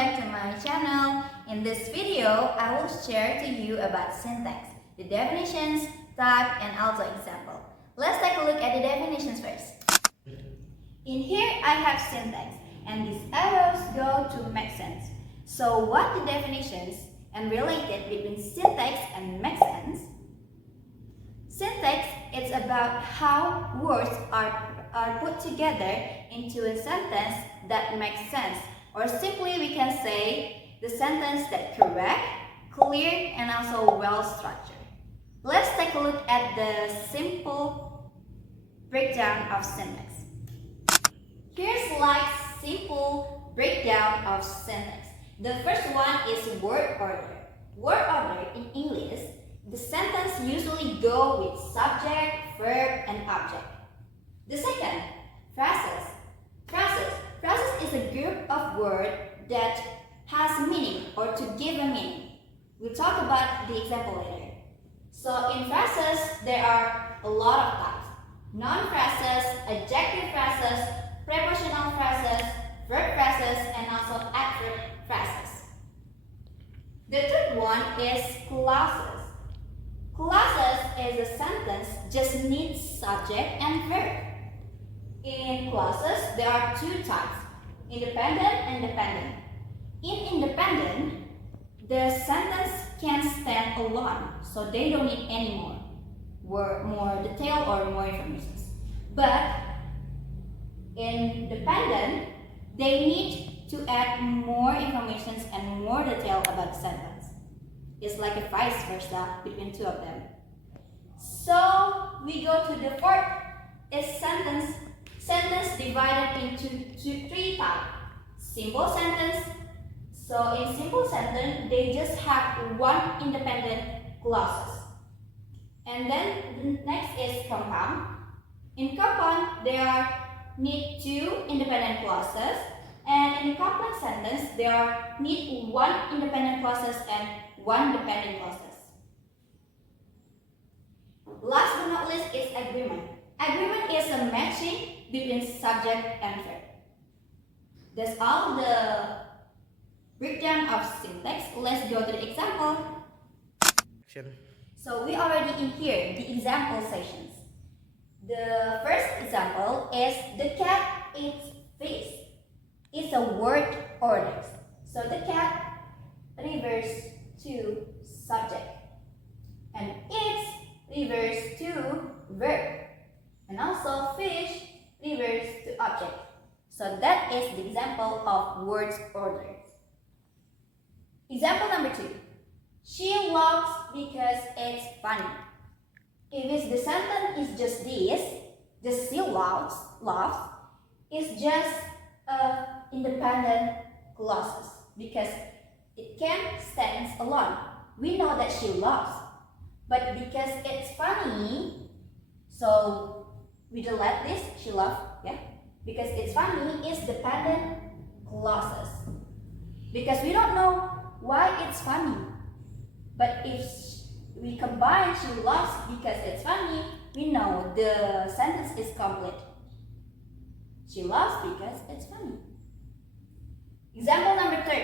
back to my channel. In this video, I will share to you about syntax, the definitions, type, and also example. Let's take a look at the definitions first. In here, I have syntax, and these arrows go to make sense. So what the definitions and related between syntax and make sense? Syntax is about how words are put together into a sentence that makes sense, or simply we can say the sentence that correct, clear, and also well structured. Let's take a look at the simple breakdown of syntax. Here's like simple breakdown of syntax. The first one is word order. Word order in English, the sentence usually go with subject, verb, and object. The second, phrases. Phrases is a group of words that has meaning or to give a meaning. We'll talk about the example later. So in phrases, there are a lot of types. Noun phrases, adjective phrases, prepositional phrases, verb phrases, and also adverb phrases. The third one is clauses. Clauses is a sentence just needs subject and verb. In clauses, there are two types, independent and dependent. In independent, the sentence can stand alone, so they don't need any more detail or more information. But in dependent, they need to add more information and more detail about the sentence. It's like a vice versa between two of them. So we go to the fourth is sentence divided into three types. Simple sentence. So in simple sentence, they just have one independent clauses. And then the next is compound. In compound, there need two independent clauses. And in complex sentence, there need one independent clauses and one dependent clauses. Last but not least is agreement. Agreement is a matching between subject and verb. That's all the breakdown of syntax. Let's go to the example. So we already in here, the example sessions. The first example is the cat eats fish. It's a word order. So the cat refers to subject and eats refers to verb, and also fish refers to object. So that is the example of words order. Example number 2. She laughs because it's funny. If the sentence is just this, just she laughs, it's just independent clauses because it can stand alone. We know that she laughs, but because it's funny, so we delete this, she laughs, yeah? Because it's funny is dependent clauses. Because we don't know why it's funny. But if we combine she laughs because it's funny, we know the sentence is complete. She laughs because it's funny. Example number 3.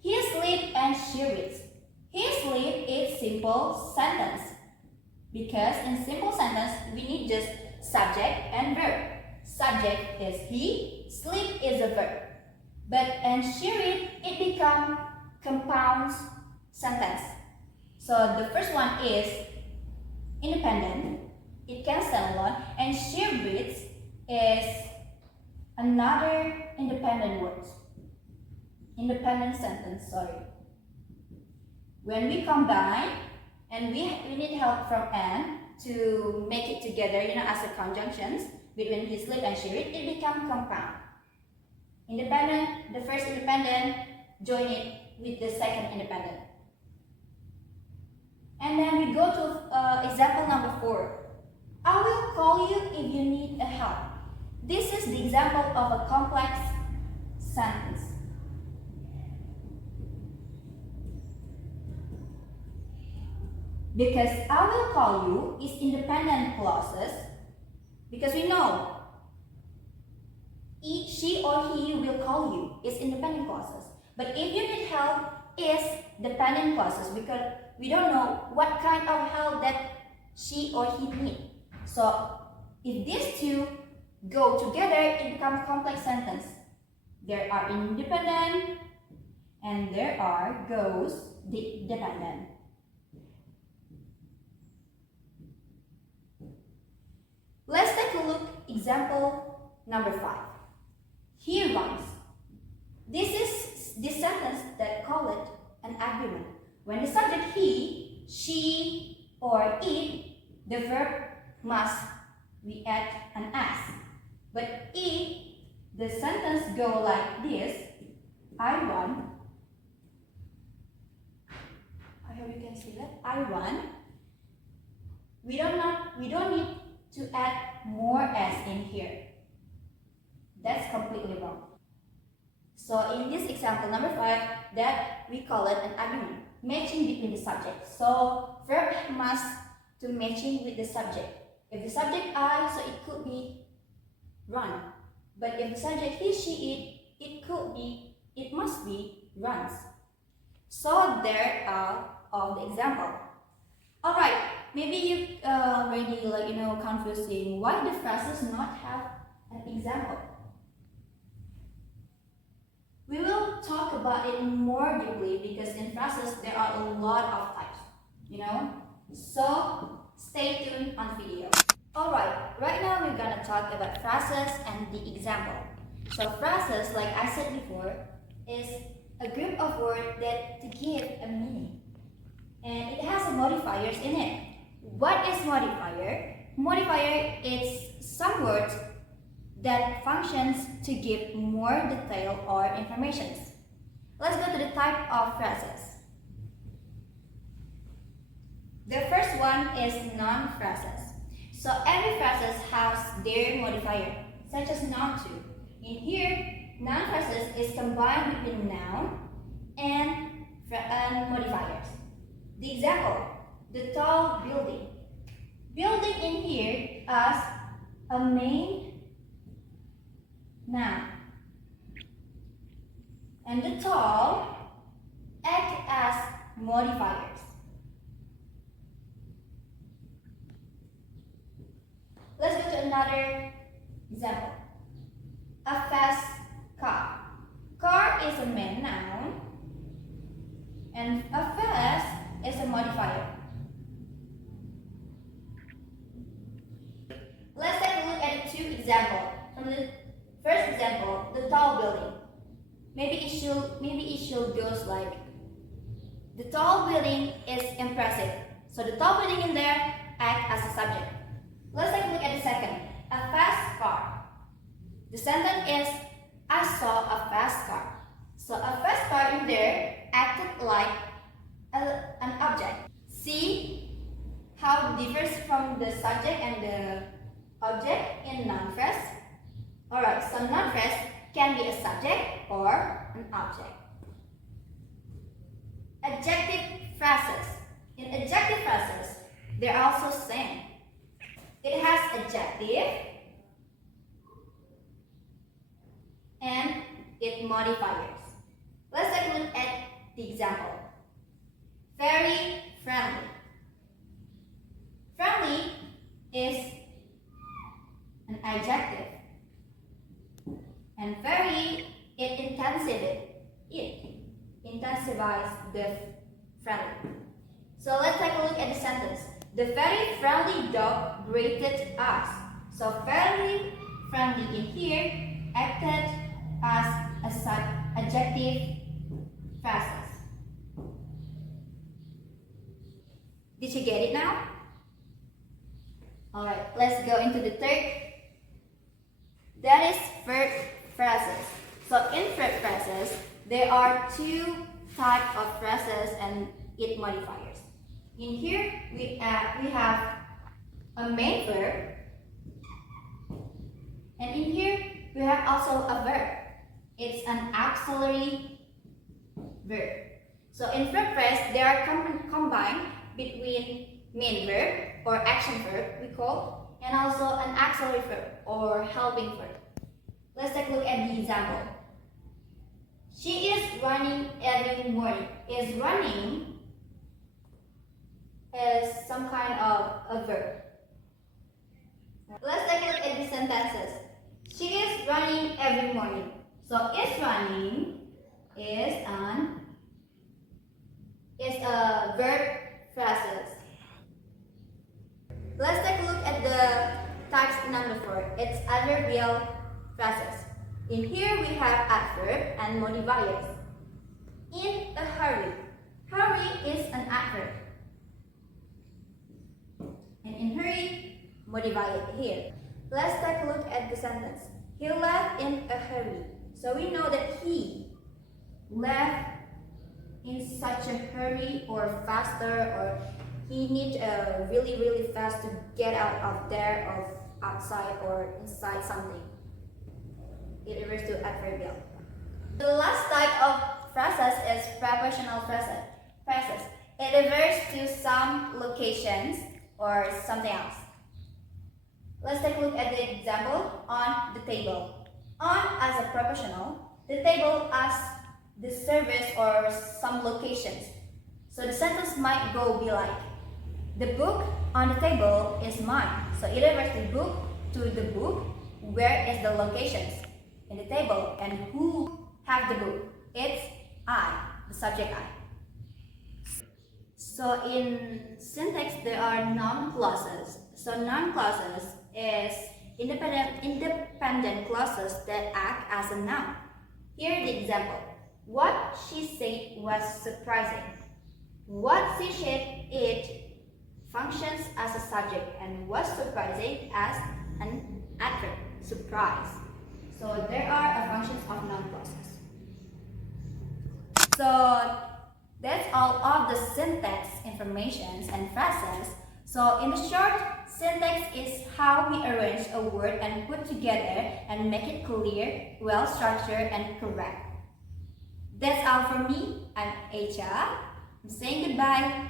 He sleeps and she reads. He sleeps is simple sentence. Because in simple sentence, we need just subject and verb. Subject is he, sleep is a verb. But and she read, it becomes compound sentence. So the first one is independent. It can stand alone. And she reads is another independent word. Independent sentence, sorry. When we combine, and we need help from N to make it together, as a conjunctions between he sleep and she read, it becomes compound. Independent, the first independent, join it with the second independent. And then we go to example number 4. I will call you if you need a help. This is the example of a complex sentence. Because I will call you is independent clauses because we know she or he will call you is independent clauses. But if you need help is dependent clauses because we don't know what kind of help that she or he need. So if these two go together, it becomes complex sentence. There are independent and there are goes dependent. Let's take a look example number 5. He runs. This is the sentence that call it an argument. When the subject he, she, or it, the verb must we add an s. But if the sentence go like this, I run. I hope you can see that. I run. We don't need to add more s in here. That's completely wrong. So in this example number 5, that we call it an argument, matching between the subject. So verb must to matching with the subject. If the subject I, so it could be run. But if the subject he, she, it must be runs. So there are all the example. Alright, maybe you already confusing why the phrases not have an example. We will talk about it more deeply because in phrases there are a lot of types, So stay tuned on video. Alright, right now we're gonna talk about phrases and the example. So phrases, like I said before, is a group of words that to give a meaning. And it has modifiers in it. What is modifier? Modifier is some words that functions to give more detail or information. Let's go to the type of phrases. The first one is noun phrases. So every phrases has their modifier, such as noun to. In here, noun phrases is combined between noun and modifiers. The example, the tall building. Building in here as a main noun. And the tall act as modifiers. Let's go to another example. A fast car. Car is a main noun and a fast is a modifier. Let's take a look at 2 examples. From the first example, the tall building. Maybe it should goes like, the tall building is impressive. So the tall building in there act as a subject. Let's take a look at the second, a fast car. The sentence is, I saw a fast car. So a fast car in there acted like an object. See how it differs from the subject and the object in noun phrase? Alright, so noun phrase can be a subject or an object. Adjective phrases. In adjective phrases, they are also same. It has adjective and it modifiers. Let's take a look at the example. Very friendly. Friendly is an adjective. And very, it intensifies the friendly. So let's take a look at the sentence. The very friendly dog greeted us. So very friendly in here acted as a adjective phrases. Did you get it now? Alright, let's go into the third. That is verb phrases. So in verb phrases, there are 2 types of phrases and it modifiers. In here, we have a main verb, and in here, we have also a verb. It's an auxiliary verb. So in verb phrase, they are combined between main verb or action verb, we call, and also an auxiliary verb or helping verb. Let's take a look at the example. She is running every morning. Is running is some kind of a verb. Let's take a look at the sentences. She is running every morning. So is running is a verb phrases. Let's take a look at the types number 4. It's adverbial phrases. In here we have adverb and modifiers. In a hurry. Hurry is an adverb. And in hurry, modifier here. Let's take a look at the sentence. He left in a hurry. So we know that he left in such a hurry or faster, or he needs really fast to get out of there or outside or inside something. It refers to adverbial. The last type of phrases is prepositional phrases. It refers to some locations or something else. Let's take a look at the example on the table. On as a prepositional, the table as the service or some locations. So the sentence might be like, the book on the table is mine. So it refers the book to the book. Where is the locations in the table and who have the book? It's I, the subject I. So in syntax there are noun clauses. So noun clauses is independent clauses that act as a noun. Here the example. What she said was surprising. What she said, it functions as a subject and was surprising as an adverb, surprise. So there are functions of noun clauses. So that's all of the syntax informations and phrases. So in the short, syntax is how we arrange a word and put together and make it clear, well structured and correct. That's all from me. I'm Anesha. I'm saying goodbye.